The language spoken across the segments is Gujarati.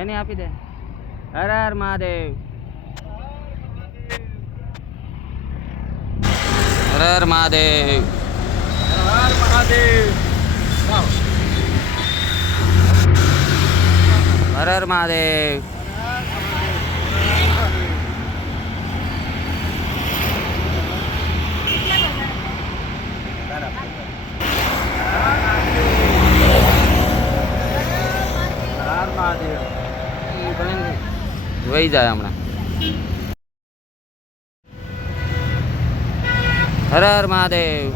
એની આપી દે. હર હર મહાદેવ. હર હર મહાદેવ. હર મહાદેવ. હર હર મહાદેવ. વહી જાય હમણાં. હર હર મહાદેવ.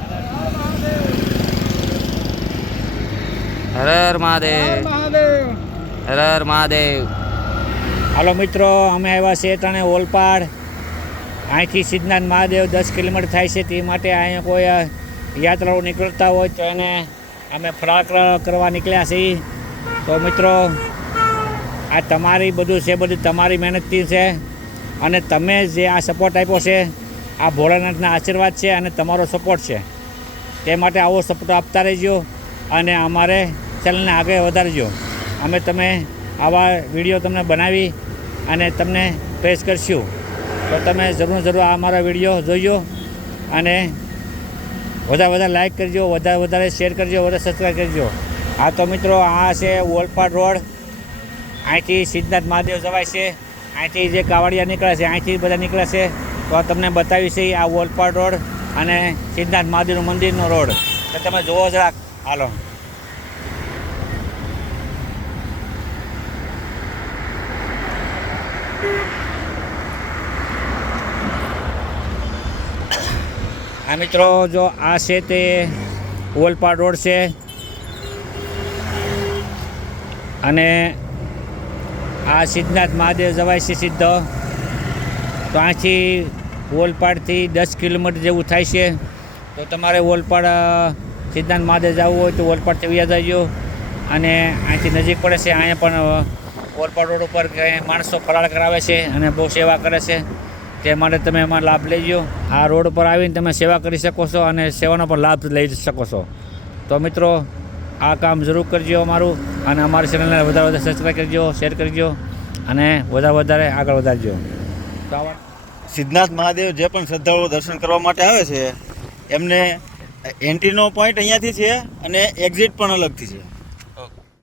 હર હર મહાદેવ. હર હર મહાદેવ. હાલો મિત્રો, અમે આવ્યા છે તણે ઓલપાડ. અહીંથી સિદ્ધનાથ મહાદેવ 10 કિલોમીટર થાય છે. તે માટે અહીંયા કોઈ યાત્રાઓ નીકળતા હોય તો એને અમે ફરાર કરવા નીકળ્યા છીએ. તો મિત્રો, આ તમારી બધું છે, બધું તમારી મહેનતથી છે. અને તમે જે આ સપોર્ટ આપ્યો છે, આ ભોળાનાથના આશીર્વાદ છે અને તમારો સપોર્ટ છે. તે માટે આવો સપોર્ટ આપતા રહેજો અને અમારે ચેનલને આગળ વધારજો. તમે આવા વિડીયો તમને બનાવી અને તમને પ્રેસ કરશું. તો તમે જરૂર આ અમારા વિડીયો જોઈજો અને વધારે લાઈક કરજો, વધારે શેર કરજો, વધારે સબસ્ક્રાઈબ કરજો. હા તો મિત્રો, આ છે ઓલપાડ રોડ. અહીંથી સિદ્ધનાથ મહાદેવ જવાય છે. અહીંથી જે કાવડિયા નીકળે છે, અહીંથી બધા નીકળે છે. તો તમને બતાવી છે આ ઓલપાડ રોડ અને સિદ્ધનાથ મહાદેવનું મંદિરનો રોડ. તો તમે જોવો જરાક. હાલો. આ મિત્રો, જો આ છે તે ઓલપાડ રોડ છે અને આ સિદ્ધનાથ મહાદેવ જવાય છે સીધો. તો અહીંથી ઓલપાડથી 10 કિલોમીટર જેવું થાય છે. તો તમારે ઓલપાડ સિદ્ધનાથ મહાદેવ જવું હોય તો ઓલપાડથી વ્યા જજો. અને અહીંથી નજીક પડે છે. અહીંયા પણ ઓલપાડ રોડ ઉપર માણસો ફરાળ કરાવે છે અને બહુ સેવા કરે છે. તે માટે તમે એમાં લાભ લેજો. આ રોડ પર આવીને તમે સેવા કરી શકો છો અને સેવાનો પણ લાભ લઈ શકો છો. તો મિત્રો, આ કામ જરૂર કરજો અમારું અને અમારી ચેનલને વધારે સબસ્ક્રાઈબ કરજો, શેર કરજો અને વધારે આગળ વધારજો. સિદ્ધનાથ મહાદેવ જે પણ શ્રદ્ધાળુઓ દર્શન કરવા માટે આવે છે એમને એન્ટ્રીનો પોઈન્ટ અહીંયાથી છે અને એક્ઝિટ પણ અલગથી છે.